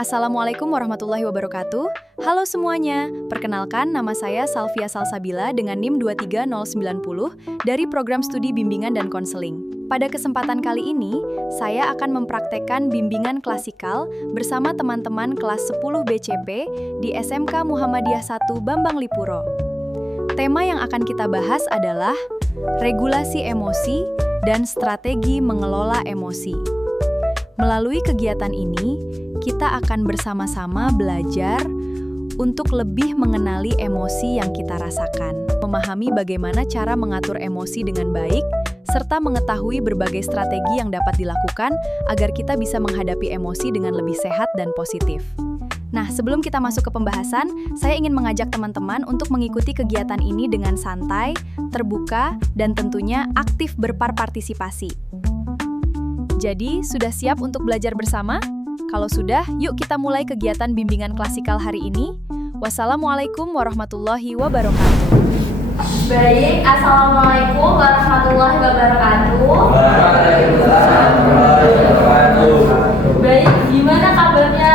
Assalamualaikum warahmatullahi wabarakatuh. Halo semuanya, perkenalkan nama saya Salvia Salsabila dengan NIM 23090 dari Program Studi Bimbingan dan Konseling. Pada kesempatan kali ini, saya akan mempraktekkan bimbingan klasikal bersama teman-teman kelas 10 BCP di SMK Muhammadiyah 1 Bambang Lipuro. Tema yang akan kita bahas adalah regulasi emosi dan strategi mengelola emosi. Melalui kegiatan ini, kita akan bersama-sama belajar untuk lebih mengenali emosi yang kita rasakan, memahami bagaimana cara mengatur emosi dengan baik, serta mengetahui berbagai strategi yang dapat dilakukan agar kita bisa menghadapi emosi dengan lebih sehat dan positif. Nah, sebelum kita masuk ke pembahasan, saya ingin mengajak teman-teman untuk mengikuti kegiatan ini dengan santai, terbuka, dan tentunya aktif berpartisipasi. Jadi, sudah siap untuk belajar bersama? Kalau sudah, yuk kita mulai kegiatan bimbingan klasikal hari ini. Wassalamualaikum warahmatullahi wabarakatuh. Baik, Assalamualaikum warahmatullahi wabarakatuh. Waalaikumsalam warahmatullahi wabarakatuh. Baik, gimana kabarnya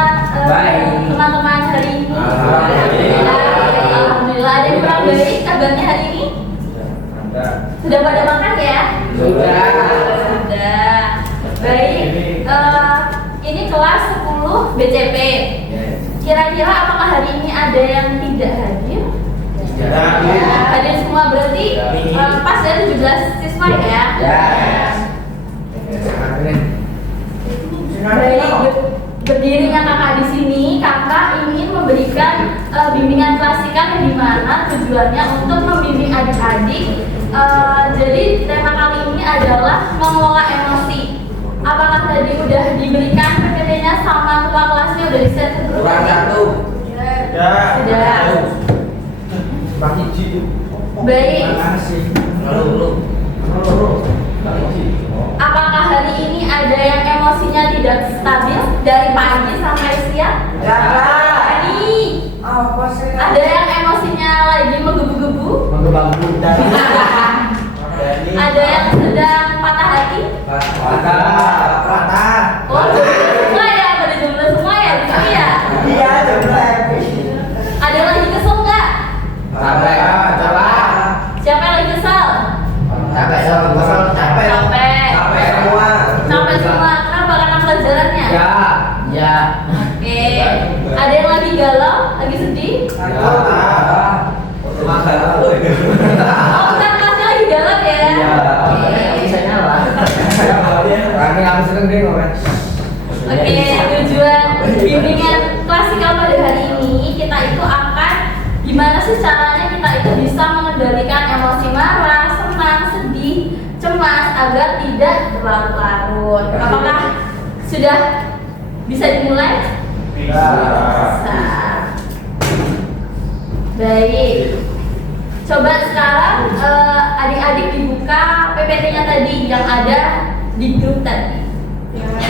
Baik. teman-teman hari ini? Alhamdulillah. Alhamdulillah. Ada yang kurang baik kabarnya hari ini? Sudah pada makan ya? Sudah. Sudah. Baik, ini kelas 10 BCP. Kira-kira apakah hari ini ada yang tidak hadir? Hadir semua berarti pas ya 17 siswa ya? Baik, berdirinya kakak di sini, kakak ingin memberikan bimbingan klasikal yang dimana tujuannya untuk membimbing adik-adik. Jadi tema kali ini adalah mengelola emosi. Apakah tadi udah diberikan PPT-nya sama ketua kelasnya, udah di-share ke grup? Kurang satu. Sudah. Baik. Apakah hari ini ada yang emosinya tidak stabil dari pagi sampai siang? Ada yang emosinya lagi menggebu-gebu? Ada yang sedang patah hati? Oh, jomblo semua ya? Pada jomblo semua ya? Gitu ya? Ada yang lagi kesel nggak? Siapa yang lagi kesel? Capek semua. Kenapa? Karena pelajarannya? Oke. Ada yang lagi galau? Lagi sedih? Oh, kan kelasnya lagi galau ya? Oke, tujuan bimbingan klasikal pada hari ini kita itu akan gimana sih caranya kita itu bisa mengendalikan emosi marah, senang, sedih, cemas agar tidak berlarut-larut. Apakah sudah bisa dimulai? Bisa. Baik. Coba sekarang adik-adik dibuka PPT-nya tadi yang ada di grup tadi.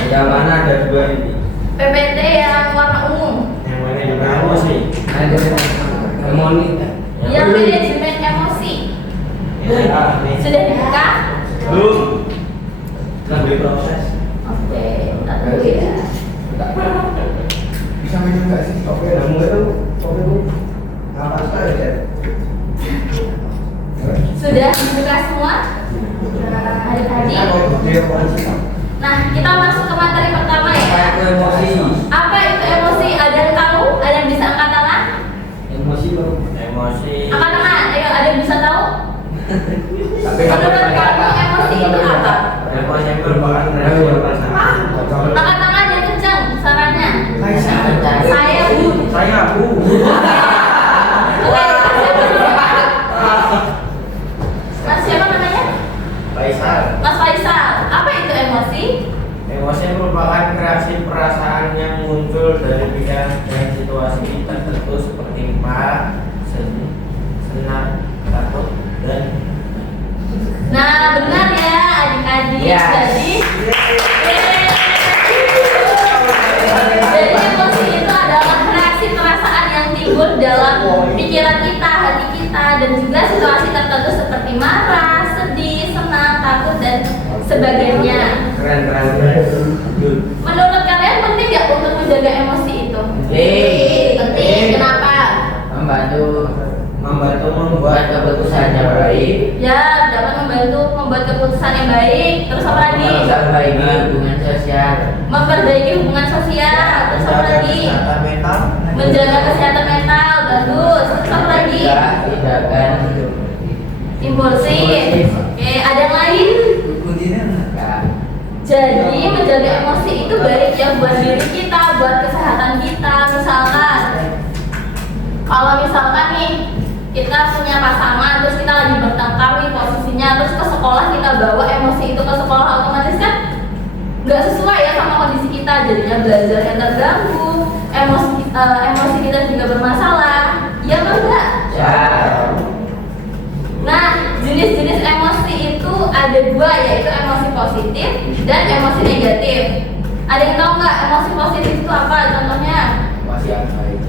Yang mana ada dua ini? PPT yang warna ungu. Yang mana yang emosi? Yang manajemen emosi. Sudah dibuka? Belum. Lagi proses. Oke, tak dulu ya. Bisa minum nggak sih? Oke, kamu itu. Apa saja? Sudah dibuka semua? Adik-adik. Nah, kita masuk ke materi pertama ya. Emosi. Apa itu emosi? Ada yang tahu? Ada yang bisa angkat tangan? Emosi. Angkat tangan. Ayo, ada yang bisa tahu? Tapi Menurut kamu emosi itu apa? emosi yang merupakan reaksi perasaan. Angkat tangan yang kencang sarannya. Saya Bu. Saya Bu. Oke, Mas siapa namanya? Faisal. Mas Faisal. Apa itu emosi? Emosi merupakan reaksi perasaan yang muncul dari pikiran dan situasi tertentu seperti marah, sedih, senang, takut, dan Nah, benar ya adik-adik. Jadi emosi itu adalah reaksi perasaan yang timbul dalam pikiran kita, hati kita, dan juga situasi tertentu seperti marah, sedih, senang, takut, dan sebagainya. keren. Menurut kalian penting nggak untuk menjaga emosi itu? Penting. Kenapa? Membantu membuat keputusan yang baik. Ya, dapat membantu membuat keputusan yang baik. Terus apa lagi? Memperbaiki hubungan sosial. Memperbaiki hubungan sosial. Terus apa lagi? kesehatan mental, Menjaga kesehatan mental. Bagus. Terus apa lagi? Tindakan Impulsif. Oke, ada yang lain? Jadi menjaga emosi itu baik ya buat diri kita, buat kesehatan kita. Misalkan, kalau misalkan nih kita punya pasangan, terus kita lagi bertengkar nih posisinya, terus ke sekolah kita bawa emosi itu ke sekolah, otomatis kan nggak sesuai ya sama kondisi kita, jadinya belajarnya terganggu, emosi kita juga bermasalah. Iya apa enggak? Ya. Nah, jenis-jenis emosi itu ada dua, yaitu emosi positif dan emosi negatif. Ada yang tahu nggak emosi positif itu apa? Contohnya? Masih yang baik.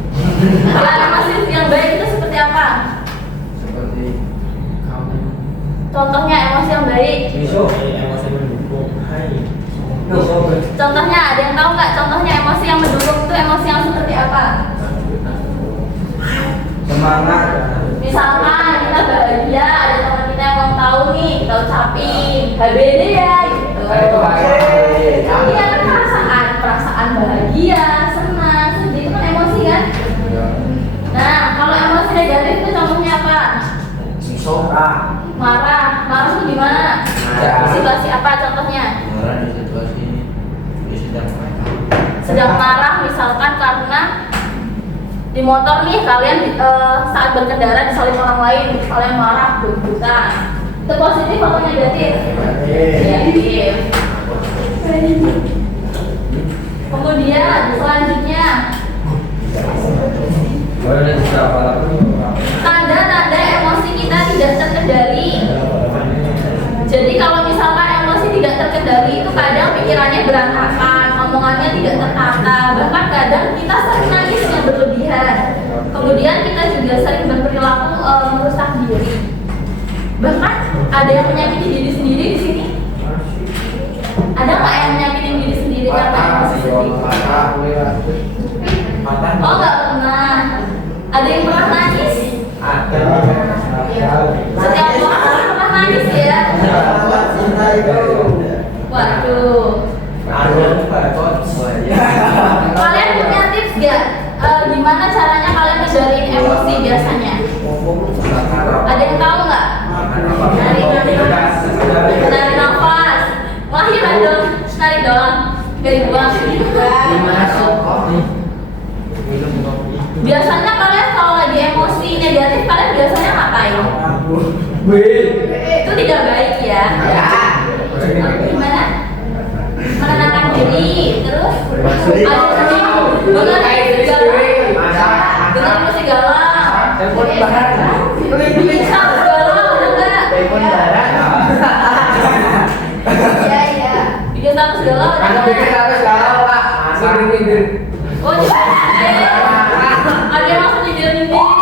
Ya, emosi yang baik itu seperti apa? Seperti kamu. Contohnya emosi yang baik. emosi mendukung. Hai. Contohnya ada yang tahu nggak? Contohnya emosi yang mendukung itu emosi yang seperti apa? Semangat. Misalkan kita bahagia, ada teman kita yang ulang tahun nih, kita ucapin HBD ya gitu. Iya kan perasaan bahagia, senang, sedih itu kan emosi kan? Nah, kalau emosi negatif itu contohnya apa? Marah itu gimana? Situasi apa contohnya? Marah di situasi ini Sedang marah misalkan karena di motor nih kalian saat berkendara disalip orang lain, kalian marah, berbuta. Itu positif atau negatif? Negatif. Kemudian selanjutnya tanda-tanda emosi kita tidak terkendali. Jadi kalau misalkan emosi tidak terkendali itu kadang pikirannya berantakan, omongannya tidak tertata, bahkan kadang kita sering nangis yang berlebihan. Kemudian kita juga sering berperilaku merusak diri. Bahkan ada yang menyakiti diri sendiri di sini. Ada nggak yang menyakitin diri sendiri karena emosi sedih? Oh nggak pernah. Ada yang pernah nangis? Setiap orang pernah nangis ya. Waduh. Kalian punya tips gak? Gimana caranya kalian ngendaliin emosi biasanya? Ada yang tahu nggak? Tarik nafas. Wahyu dong, tarik doang. Gak dibuang. Biasanya kalian kalau lagi emosi negatif kalian biasanya ngapain? Itu tidak baik ya. Gimana? Menenangkan diri, terus dengar musik galau, bisa galau, ada nggak? Iya. Bikin status galau, ada nggak? Oh, ada yang masuk nyindir-nyindir.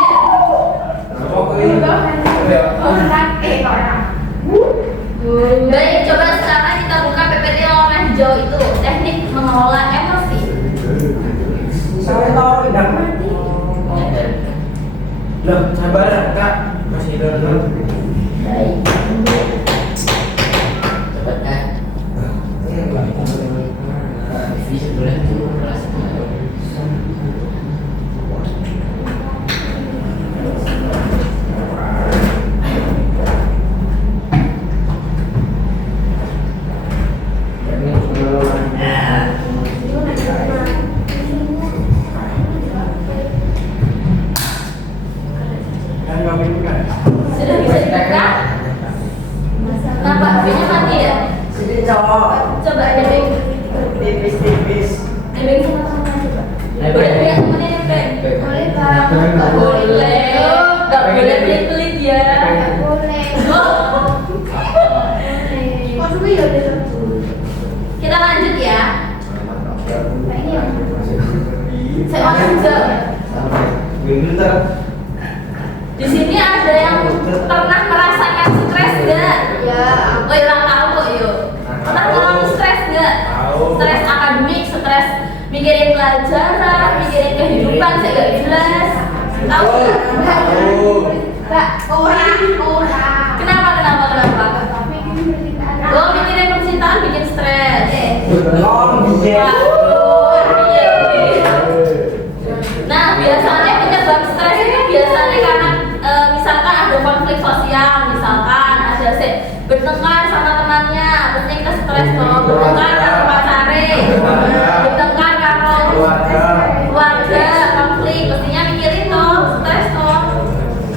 Baik, coba sekarang kita buka PPT yang warna hijau itu, teknik mengelola emosi. Loh, sabar Kak, masih dulu. Baik. Cepat kan? Bisa boleh turun kelas. Sudah bisa dibuka? Kenapa HP-nya mati ya? Coba nebeng. Nebeng sama-sama coba. Boleh lihat temennya nebeng? Boleh, Pak. Nggak boleh. Nggak boleh pelit-pelit ya. Oh. Kita lanjut ya. Saya orang hijau. Di sini ada yang pernah merasakan stres nggak? Ya. Oh, yang tahu kok yuk. Pernah stres nggak? Stres akademik, stres mikirin pelajaran, mikirin kehidupan. depan saya nggak jelas. Tahu? Kenapa? Oh, mikirin percintaan bikin stres. Waduh, iya. Nah, biasanya penyebab stres itu biasanya karena misalkan ada konflik sosial, misalkan ada bertengkar sama temannya, terusnya kita stres dong. Bertengkar sama pacare, bertengkar sama keluarga, konflik, pastinya mikirin dong, stres dong.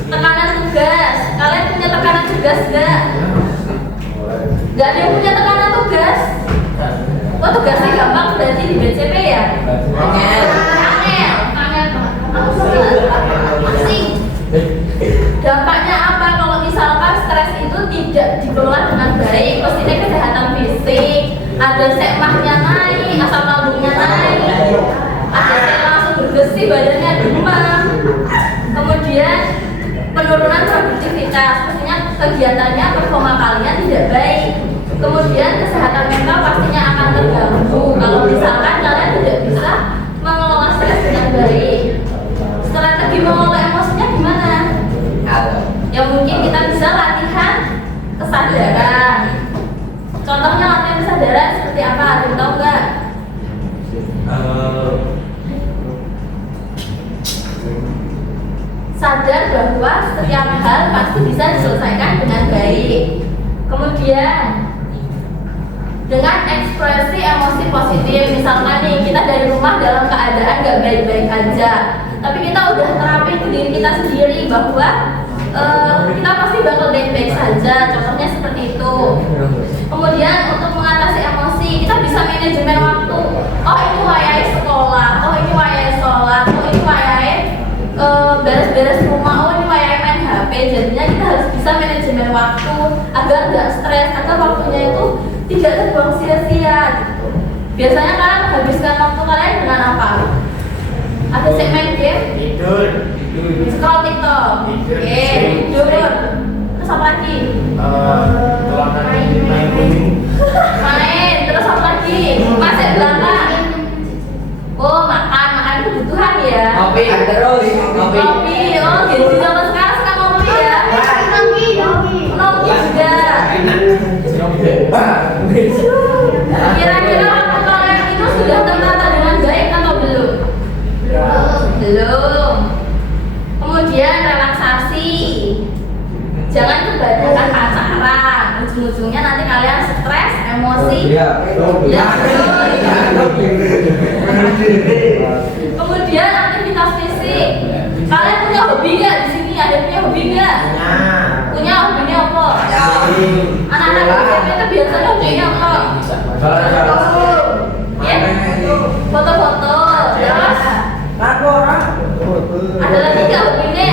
Tekanan tugas, kalian punya tekanan tugas gak? Gak ada yang punya tekanan tugas. Oh, tugasnya gampang berarti di BCP ya? Angel. Dampaknya apa kalau misalkan stres itu tidak dikelola dengan baik? Pastinya kesehatan fisik, ada sekmahnya naik, asam lambungnya naik, ada sel langsung bergesi, badannya demam. Kemudian penurunan produktivitas, pastinya kegiatannya, performa kalian tidak baik. Kemudian kesehatan mental pastinya akan terganggu kalau misalkan kalian tidak bisa mengelola stres dengan baik. Strategi mengelola emosinya gimana? Ya mungkin kita bisa latihan kesadaran. Contohnya latihan kesadaran seperti apa? Ada yang tahu nggak? Sadar bahwa setiap hal pasti bisa diselesaikan dengan baik. Kemudian dengan ekspresi emosi positif, misalkan nih kita dari rumah dalam keadaan gak baik-baik aja, tapi kita udah terapin ke diri kita sendiri bahwa kita pasti bakal baik-baik saja. Contohnya seperti itu. Kemudian untuk mengatasi emosi, kita bisa manajemen waktu. Oh, ini wayai sekolah, oh ini wayai sholat, oh ini wayai beres-beres rumah, oh ini wayai main HP. Jadinya kita harus bisa manajemen waktu agar nggak stres, agar waktunya itu tidak terbuang sia-sia gitu. Biasanya kalian menghabiskan waktu kalian dengan apa? Ada segmen game? Tidur. Scroll TikTok. Oke, tidur. Terus apa lagi? Main. Terus apa lagi? Masuk belakang. Oh, makan kebutuhan ya. Kopi terus. Kopi. Oh, jadi zaman sekarang suka ngopi ya. Ngopi juga. Kira-kira waktu kalian itu sudah tertata dengan baik atau belum? Belum. Kemudian relaksasi. Jangan kebanyakan pacaran. Ujung-ujungnya nanti kalian stres, emosi. Ya, kemudian aktivitas fisik. Kalian punya hobi nggak di sini? Ada punya hobi nggak? Punya hobinya apa? Anak-anak BCP itu biasanya hobinya apa? Ya, foto-foto. Terus ada lagi nggak hobinya?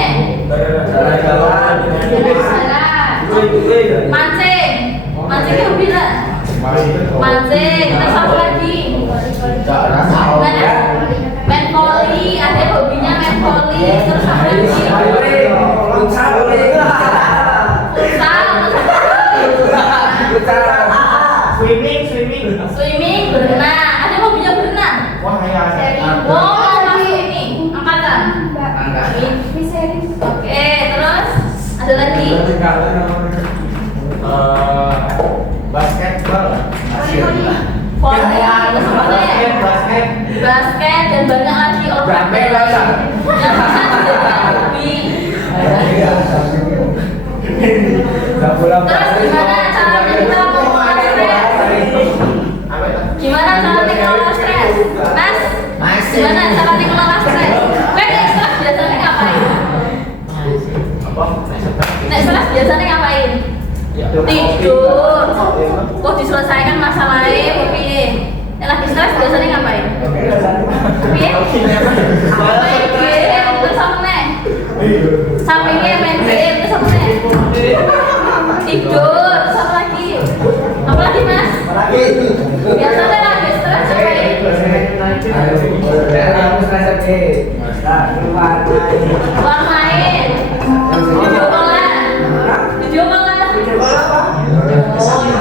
Mancing. Mancingnya hobi nggak? Mancing. Terus apa lagi? Main volley. Ada hobinya main volley. Terus apa lagi? Swimming, berenang. Ada hobinya berenang? Wah, ya. Oh, masuk ini angkatan. Oke, terus ada lagi? Basketball. Volley, basket dan banyak lagi olahraga yang bisa dijadikan hobi. Terus gimana caranya kita mengelola stres? Gimana caranya mengelola stres? Mas, gimana caranya mengelola stres? Nek stres biasanya ngapain? Nek stres biasanya ngapain? Tidur. Oh, diselesaikan masalahnya, piye? Nek lagi stres biasanya ngapain? Piye? Main game, terus apa nek? Sampingnya main game, terus apa nek? Tidur, terus apa lagi? Apa lagi mas? Biasanya lagi stres ngapain? Keluar main. Video callan. Oh iya.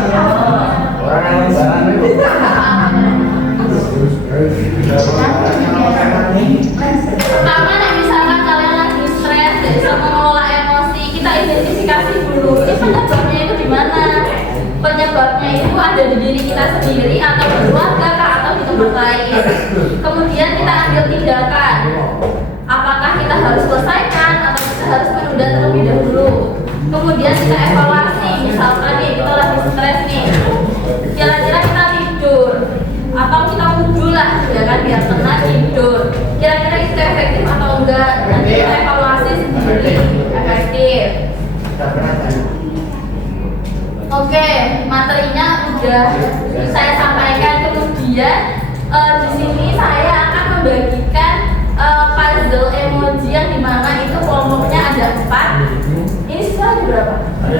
diri kita sendiri atau di keluarga kah, atau di tempat lain. Kemudian kita ambil tindakan. Apakah kita harus selesaikan atau kita harus menunda terlebih dahulu. Kemudian kita evaluasi, misalkan nih kita lagi stres nih, kira-kira kita tidur atau kita wudhu lah, ya kan, biar tenang tidur. Kira-kira itu efektif atau enggak? Nanti kita evaluasi sendiri efektif. Oke, materinya udah saya sampaikan. Kemudian di sini saya akan membagikan puzzle emoji yang dimana itu kelompoknya ada 4. Ini siswa ada berapa? Ada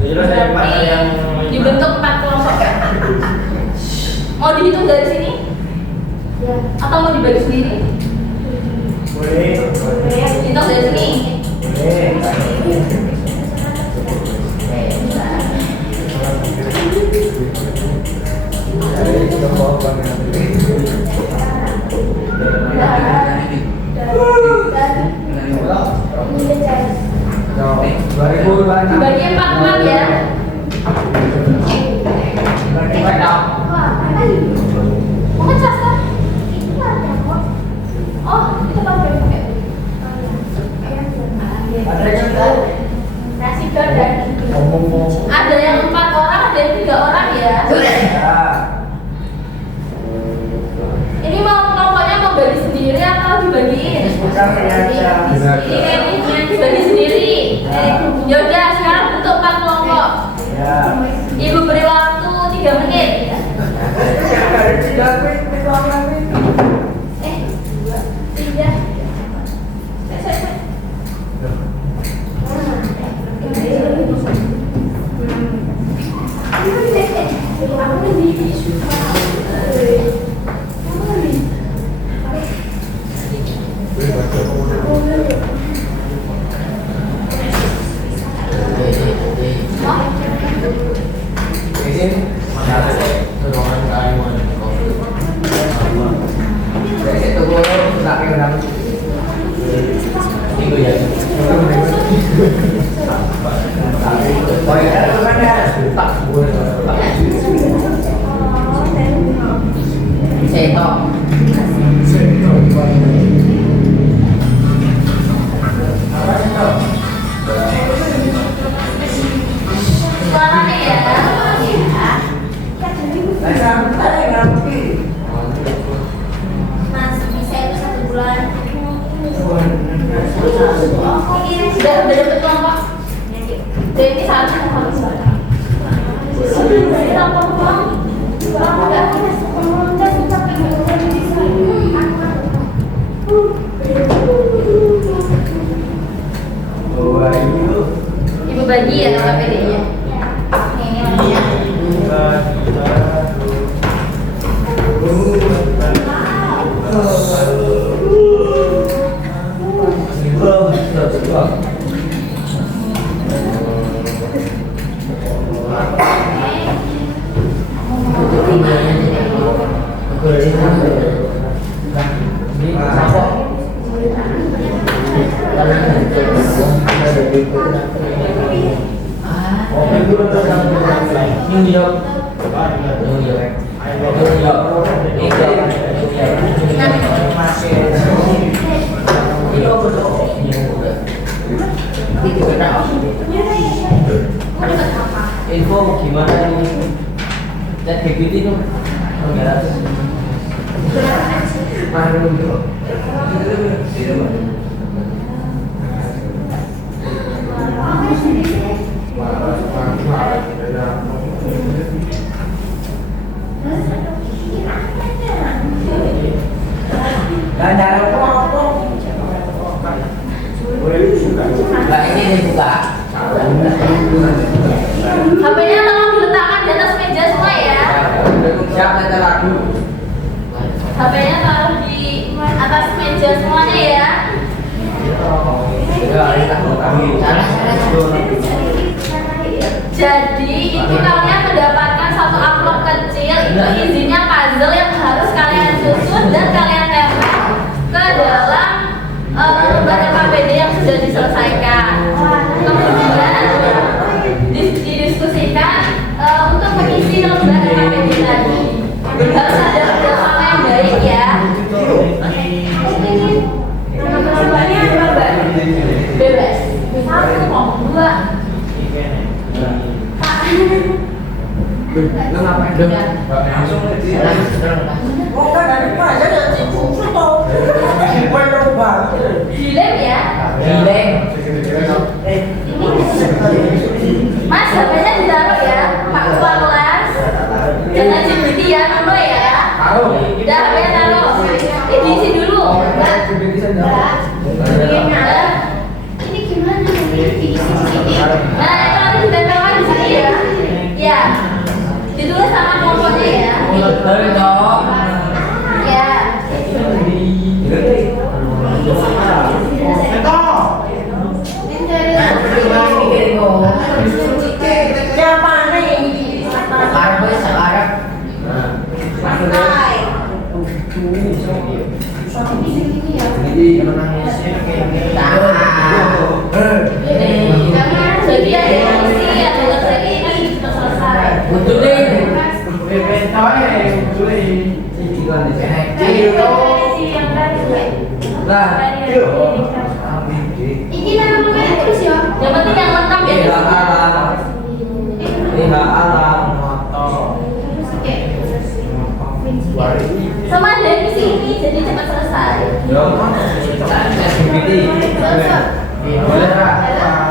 17. Berarti dibentuk 4 kelompok. Mau dihitung dari sini? Ya. Atau mau dibagi sendiri? Boleh. Hitung dari sini. Dibagi 4 ya. Mau ngecas kan? Oh, itu pakai. Nasi dan ada yang 4 orang, ada yang 3 orang ya. Ini mau kelompoknya mau bagi sendiri atau dibagiin? Ini dibagi sendiri. Ya udah, sekarang bentuk 4 kelompok. Ibu beri waktu 3 menit. Suaranya ya. Mas, bisa itu 1 bulan. Sudah dapet kelompok. Dan ini saatnya harus suara. Ibu bagi ya KPD-nya. Info gimana nih? Chat GPT itu enggak ini dibuka. HP-nya tolong diletakkan di atas meja semua ya. HP-nya taruh di atas meja semuanya ya. Jadi itu kalian mendapatkan satu amplop kecil, itu isinya puzzle yang harus kalian susun dan kalian tempel ke dalam lembar KPD yang sudah diselesaikan. Kemudian didiskusikan untuk Dilem ya. Mas, HP-nya ditaruh ya. Pak Ketua kelas. Jangan GPT ya, dulu ya. Udah, HP-nya taruh. Ini diisi dulu. Ini gimana? Diisi sini. Nah, itu nanti ditempelkan di sini ya. Ya. Ditulis sama kelompoknya ya. Ya. Jadi ada yang isi, ada yang lagi kan kita selesai. Ini namanya terus ya. Yang penting yang lengkap ya. Sama dari sini jadi cepat selesai.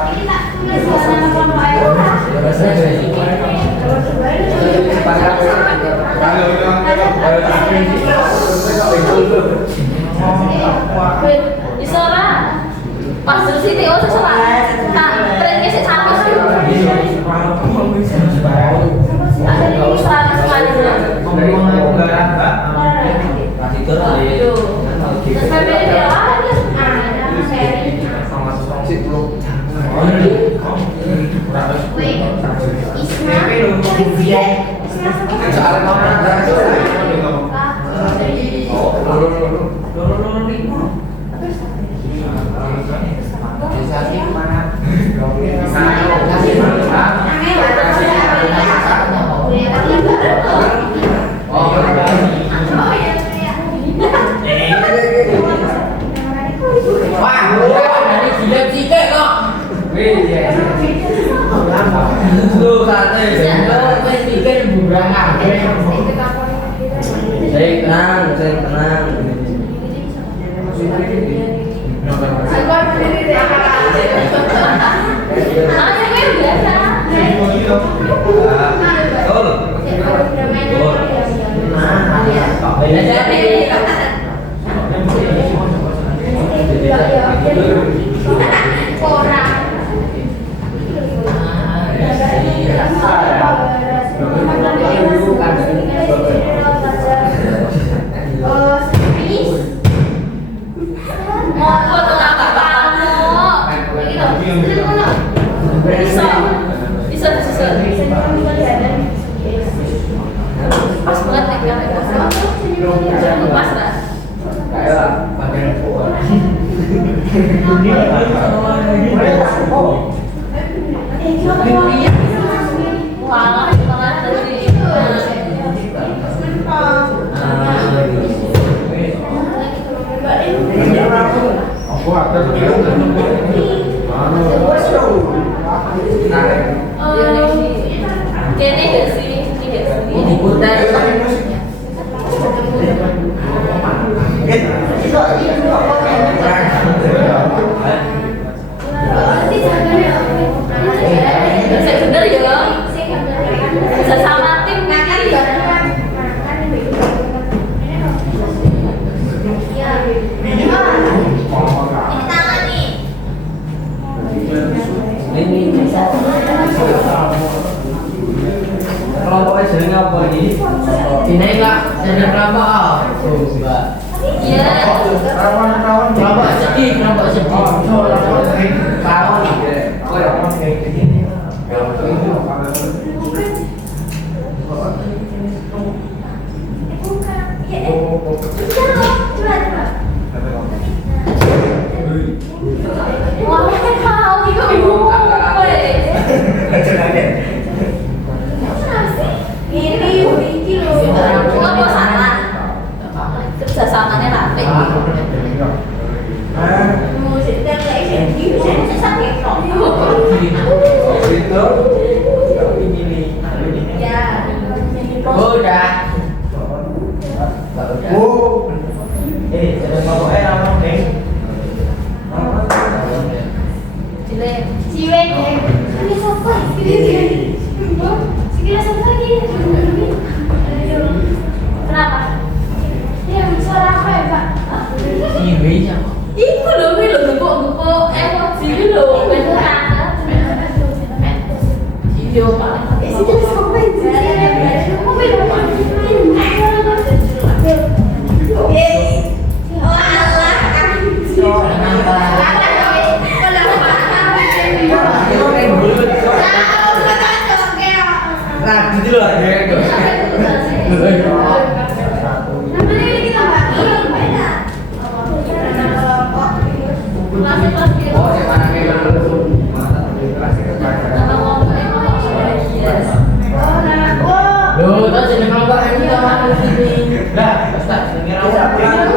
Ini tak tulis nama kelompok Isora pas di sini oh sesuai tak trennya sih satu sih ada di Isora sekali terus family dia lagi pas banget nih kan pas lah wah malah tadi Kene gak sih? Ini putar. Bisa bener ya? Bisa sama tim nanti. Ini tangan nih. Ini bisa. Kelompoknya sering apa ini? Ini enggak jadi kelompok. Coba. Iya. Kelompok sedih, kelompok sedih. Kawan. Kerjasamanya rapi. Ya. Jeneng kelompoknya apa, Deng? Ciwe deh. Ini siapa? Sikile satu lagi. Kenapa? Dia bicara apa ya, Pak? Ciwe siapa? Iku lho, kuwi lho gepuk-gepuk emoji lho, beneran. Video paling. Sikile sampai Gitu loh, Loh, terus jeneng kelompok ini sama sini. Lah, Ustaz, jenenge ini bagian.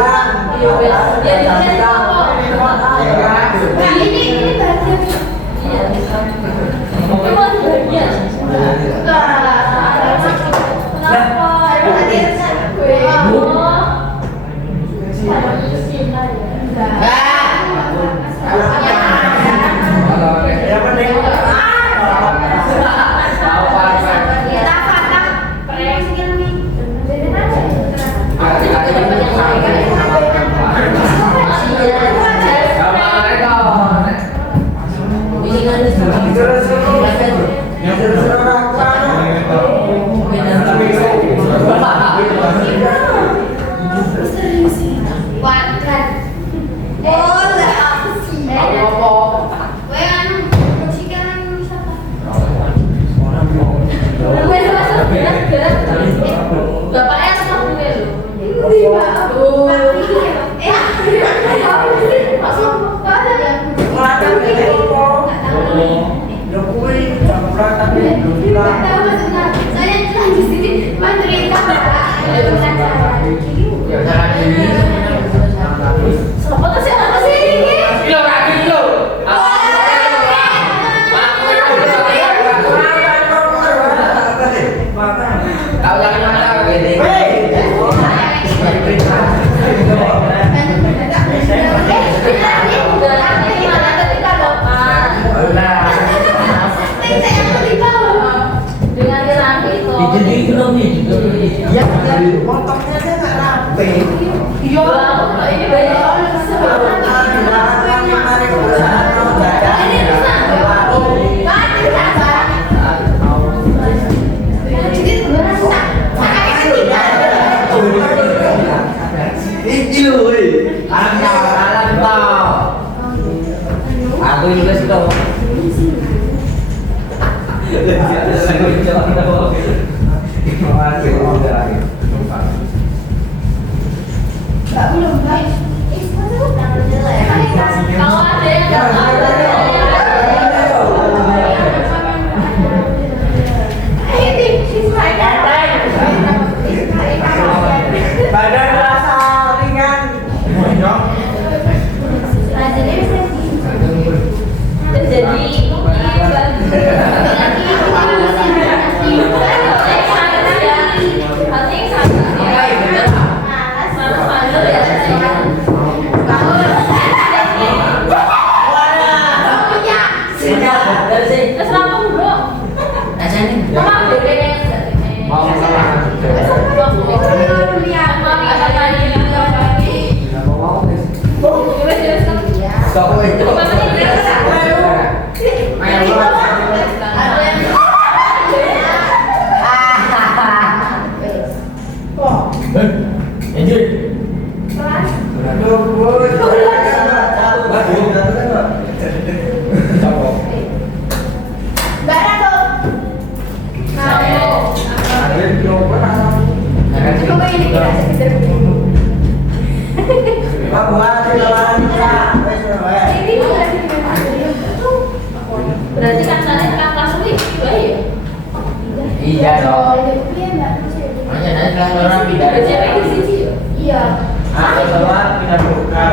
Emang bagian. Bapaknya tetap gue Potongnya aja nggak rapi. Iya, ini banyak. Aku juga suka. Kalau ada yang Badan rasa ringan. Berarti kan kalian kan kelas ini juga ya? Iya dong. Makanya nanti kelas orang pindah. Iya. Keluar pindah buka.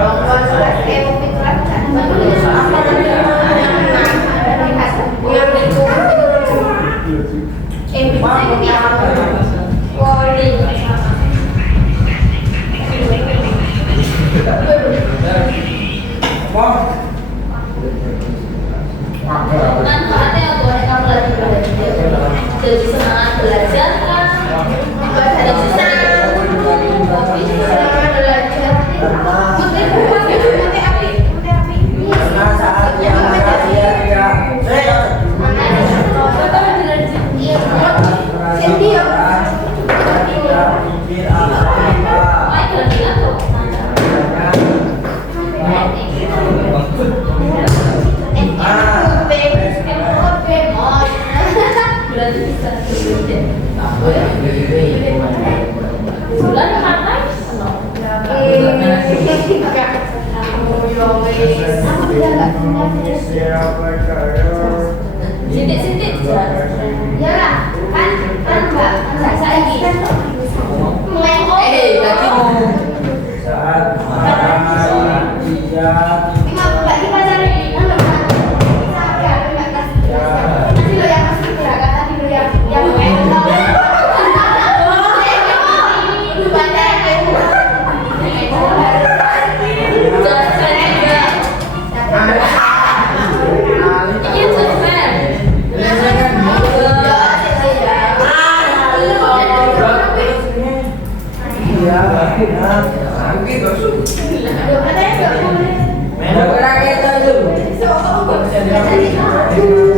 Sidik-sidik ya lah, kan mbak, saya lagi. Tadi mau Saat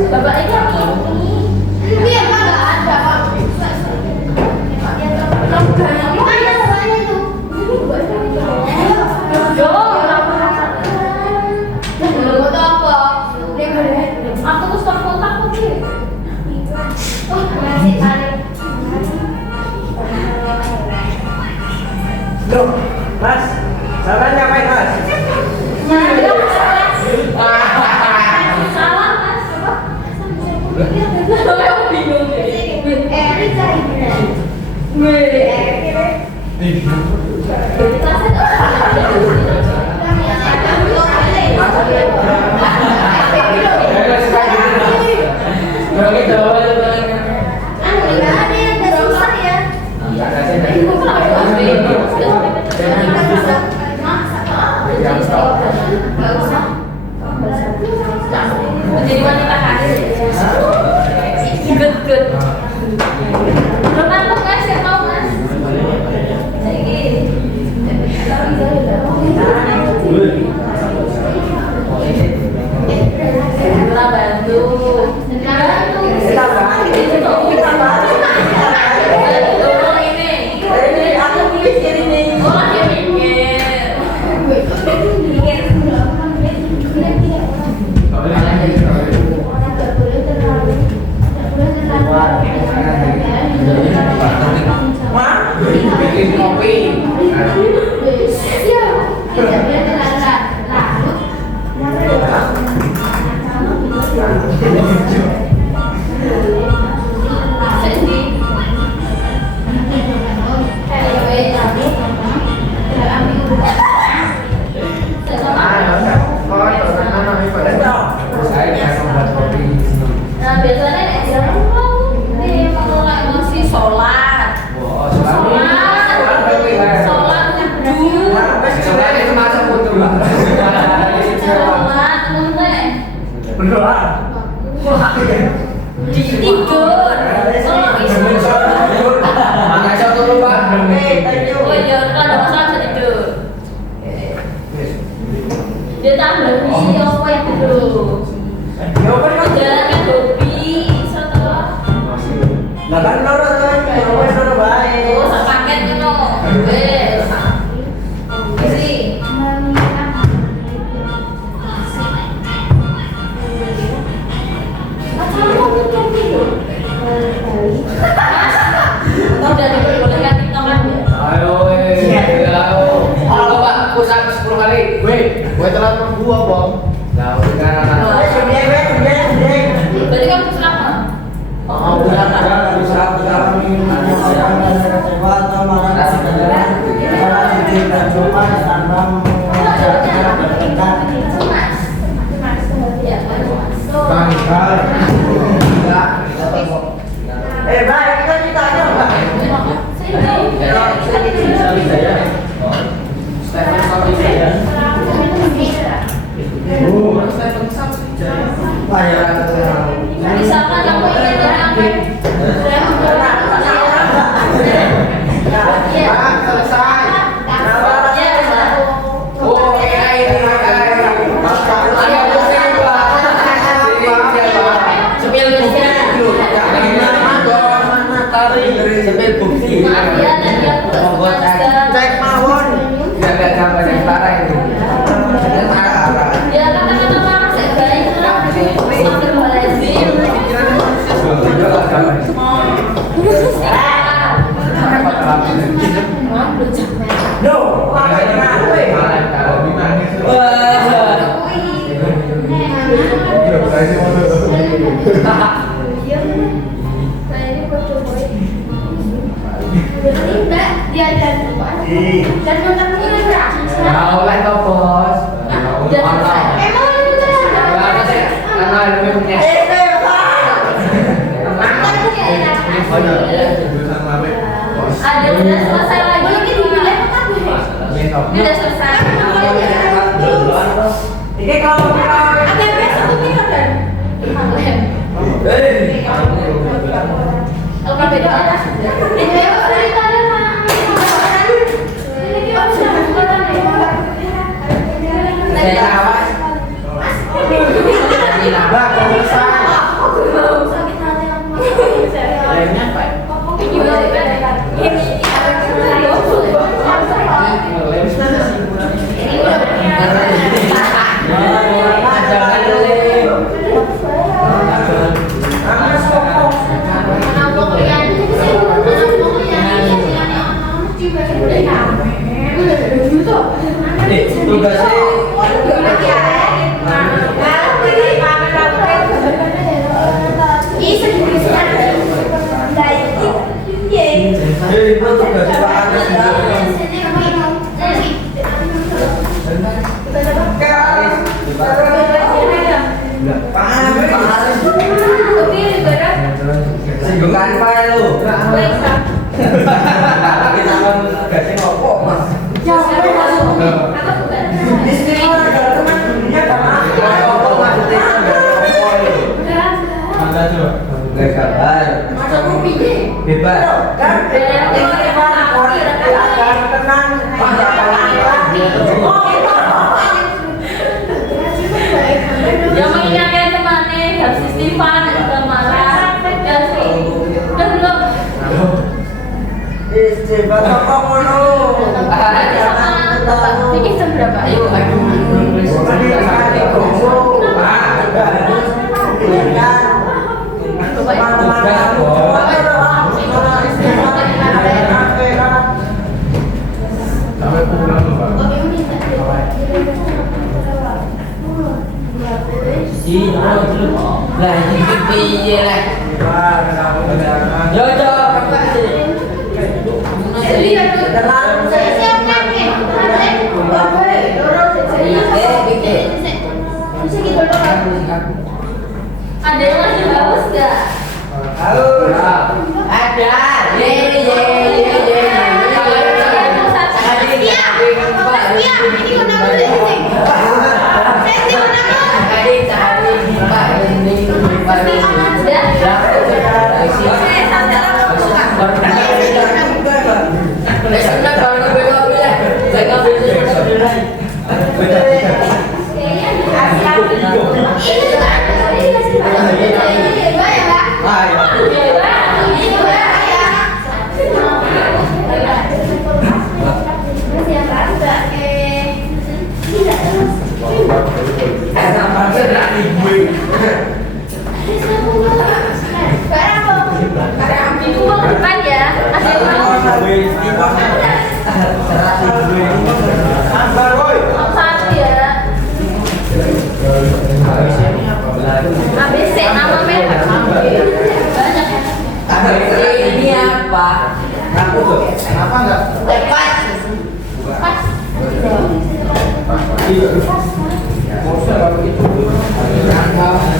Bapak ini ini apa nggak ada pak? Gimana bapaknya itu? Yo, aku tuh stop kontak sih. Oh, masih tarik. Loh, Mas, salah ngapain Mas? Salah mas, apa? Aku bingung deh. Erik cari bener. Menjadi wanita karir. Good. Belum nangkep guys, ya mau mas. Jadi, kita bantu. Ini aku mikir ini. Oh, dia mikir. bikin kopi. Nah, biasanya nek jalan nih mengelola emosi sholat. Sholat nyeduh. Sholat itu masa foto, Mbak. Sholat mulai. Berdoa. Tidur. Oh, bisa. Makanya saya turun, Pak. Oh iya, kalau ada masalah bisa tidur. Dia tambah visi apa yang dulu. Jalannya hobi setelah. Lah kan loro kan, wes loro bae. Oh, sak paket ngono. Wes. Visi. Udah diperbolehkan TikTokan ya? Ayo, ayo. Halo, Pak. Pusat 10 kali. Gue telat gua, Bang. Nah, udah. Berarti kamu kenapa? Oh, udah. Baik, kita ditanya, Mbak. Misalkan kamu ingin apa? Selesai. ATP satu kilo dan LKPD ada. Ini cerita ada yang mengingatkan temannya harus istighfar dan juga marah dan belum Istighfar apa mulu? ini jam berapa? Ayo Lah iki piye lah? Yo yo. ada yang lagi bagus gak? Ada. Itu uang depan ya, ada uang satu ya. ABC nama merek banyak ya. Ini apa? Kenapa enggak? Lepas.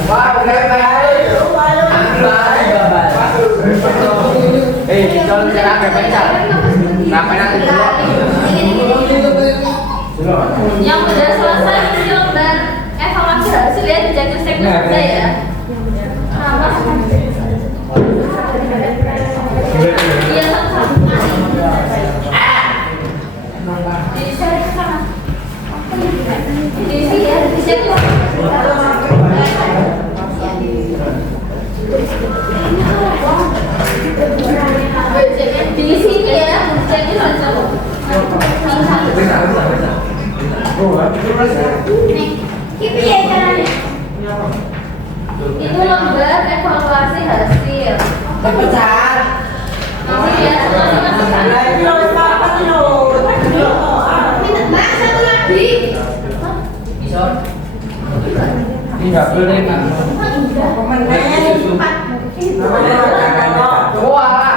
Wah, udah baik. Kita cara berpencar. Ngapain dulu? Yang udah selesai isi lembar evaluasi hasil ya di checklist saja ya. Iya di share ke sana. Di sini ya di checklist. Di sini ya checklist aja. Itu lembar evaluasi hasil. Berpencar. Nanti ya, satu lagi. Tidak boleh kan? Wah.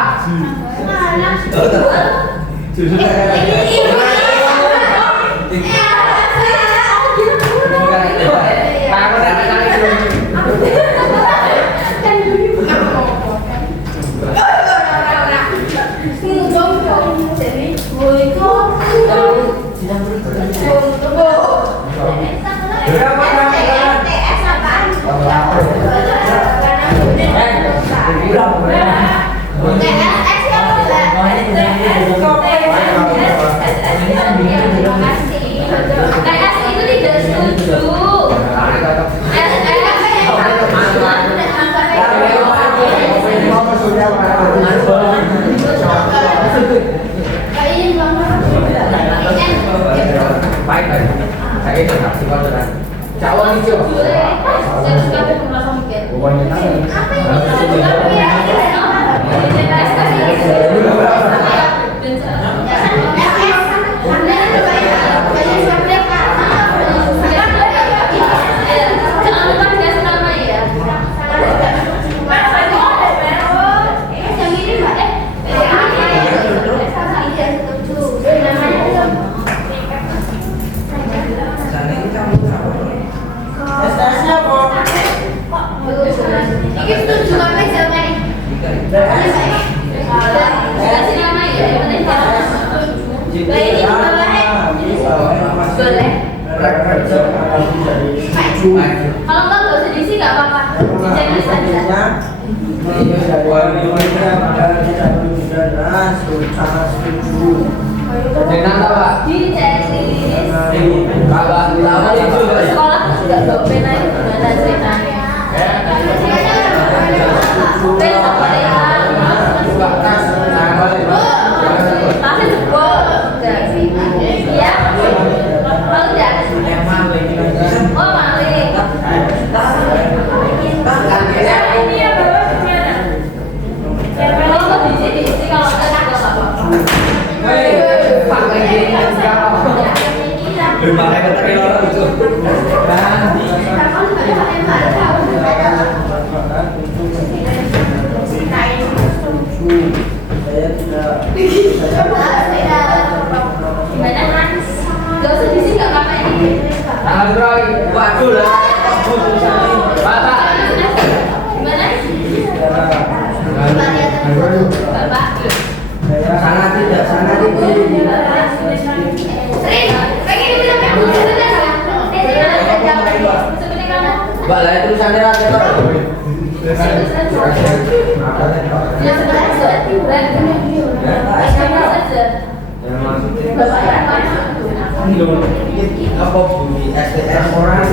Berapa? Cawan hijau. Saya suka merasa mikir. Pokoknya kan. Jangan lupa dikasih nama ya. Estasnya kok. Ini setuju kan jamnya nih? Dikasih nama ya, yang penting jangan setuju. Nah ini boleh. Kalau nggak usah diisi nggak apa-apa. Dicek saja. Enak Pak. Dicek list. Kalau itu Sekolah juga bawa pena itu gimana ceritanya? Pena sama ya. buka tas. Tasnya jebol. Iya. Mau tidak? Oh maling. Ini ya bawa gimana? Kalau mau diisi kalau enggak nggak apa-apa. Pak lagi Gimana Hans? Gak usah diisi nggak apa-apa ini. Android. Waduh lah. Bapak. Gimana? Bapak. Sana tidak. Sering, pengen dibilang kamu sebenarnya seperti kamu. Mbak lah itu tulisannya rakyat. Ya sebenarnya sudah tiburan. Sama saja. Bapak ya apa? Apa bunyi STM orang?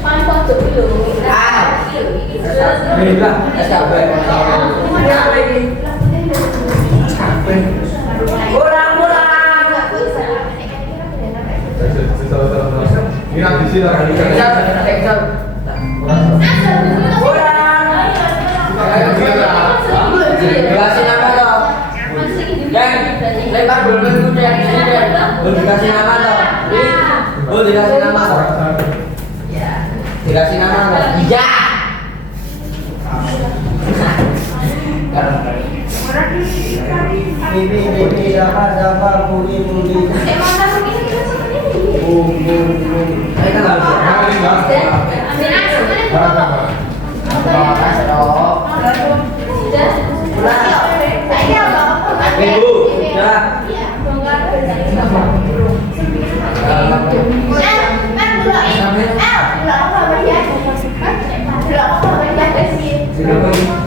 Paling pojok dulu. Bilang SKB. Kurang. Ini di sini lagi. Dikasih nama dong. Lebar dulu udah. Dikasih nama dong. Dikasih nama dong. Dikasih nama dong. Iya. Ini dapat muli.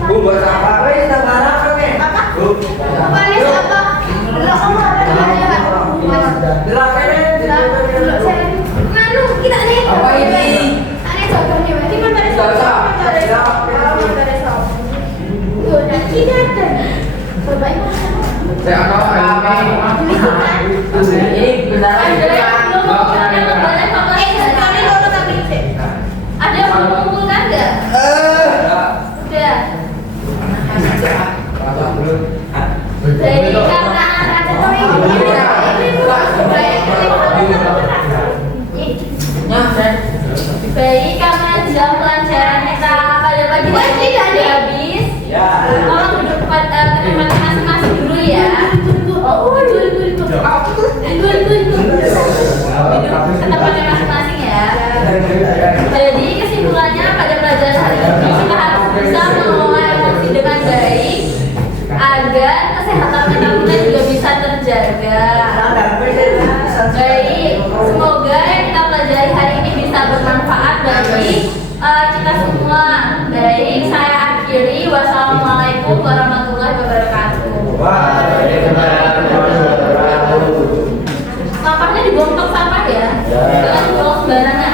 Bu buat apa? Apa ini? Saya ini benar. Ada yang mau mengumpulkan nggak? Udah. Jadi karena ada baik karena jam pelajaran kita pada pagi hari ini habis. Tolong duduk ke tempat masing-masing dulu ya. Duduk ke tempatnya masing-masing ya. Jadi kesimpulannya pada pelajaran hari ini kita harus bisa mengelola emosi dengan baik agar kesehatan mental kita juga bisa terjaga. Baik, semoga yang kita pelajari hari ini bisa bermanfaat bagi kita semua. Baik, saya akhiri. Wassalamualaikum warahmatullahi wabarakatuh. Sampahnya dibuang tong sampah ya, jangan dibuang sembarangan.